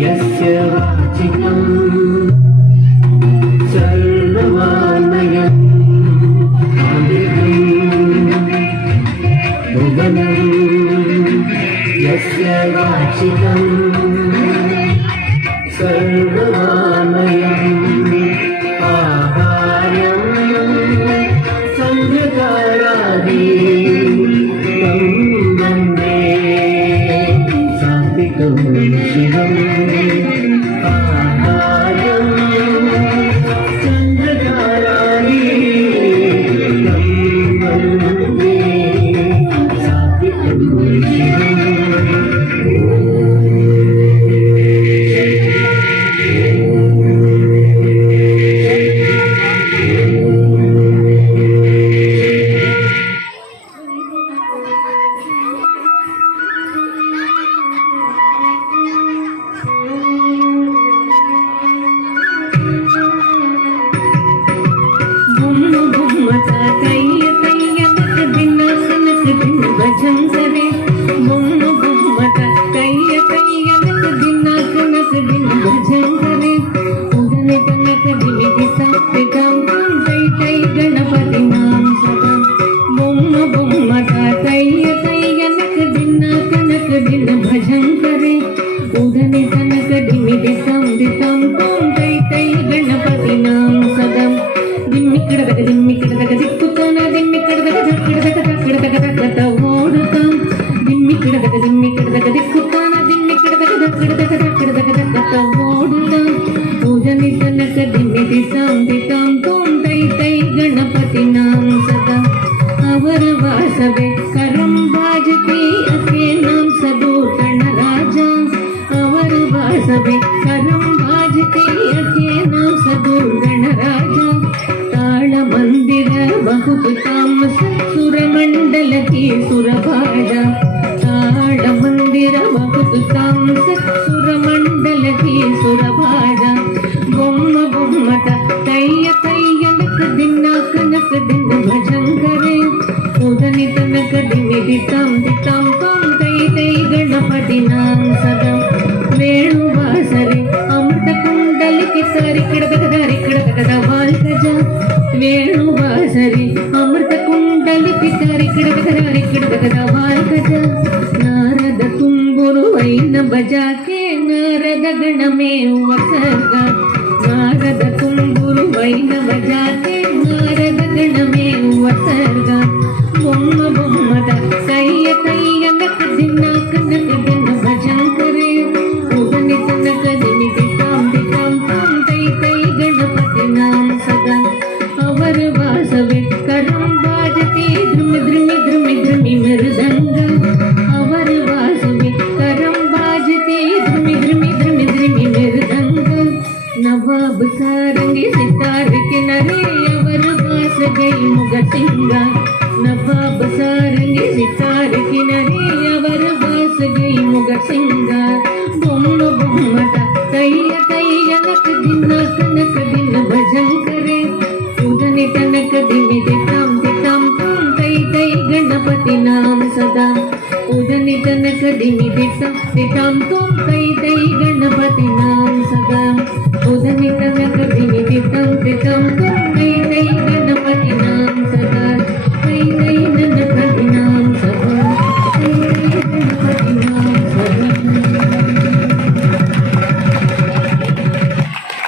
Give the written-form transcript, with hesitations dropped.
यस्य वाचिकं सर्वमानयं भुवनं यस्य वाचिकं सर्वमानयं आहार्यं संयतारादि तं वन्दे सात्विकं शिवम् उधने तनक दिमि दितम दितम तुम तै तै गणपति नाम सदम दिम्मि किडदक दिक्कुतन दिम्मि किडदक धक्किडदक ओडुतम दिम्मि किडदक दिक्कुतन दिम्मि किडदक ओडुतम उधने तनक दिमि दितम दितम तुम तै तै गणपति नाम सदम अवर वासवे करम बाजती अके नाम सदूर गणराजा वासवे करम बाजते अके नाम सदूर गणराजा ताल मंदिर बहुत तामस सुरमंडल की सुरभाजा ताल मंदिर बहुत तामस सुरमंडल की सुरभाजा बोम्म बोम्मत तैय तैयनक दिनक नक दिन भजन करे उदनि तनक दिमि दितम दितम तम तै तै गणपति नाम सदा वेणुवासरे अमृत कुंडल की सारी किड़दक वाल्कज वेणुवासरे अमृत कुंडल की सारी किड़दक वाल्कज नारद तुम्बुरु वैन बजा के नारद गण में वसर्ग नारद तुम्बुरु वैन बजा के नारद गण में वसर्ग बोम्म बोम्मद तैय तैयनक दिनक नक दिन भजन करे उदनि तनक दिमि दितम दितम तम तै तै गणपति नाम सदा अवर वासवे करम बाजते द्रुमि द्रुमि द्रुमि द्रुमि मृदंग अवर वासवे करम बाजते द्रुमि द्रुमि द्रुमि द्रुमि मृदंग नवाब सारंगी सितार किनारे अवर वास गई मुग सिंगा नवाब सारंगी सितार किनारे अवर वास गई मुग सिंगा बोम्म बोम्मत तैय तैयनक दिनक नक दिन भजन करे उदनि तनक दिमि दितम दितम तुम तै तै गणपति नाम सदा उदनि तनक दिमि दितम दितम तुम तै तै गणपति नाम सदा उदनि तनक दिमि दितम दितम तुम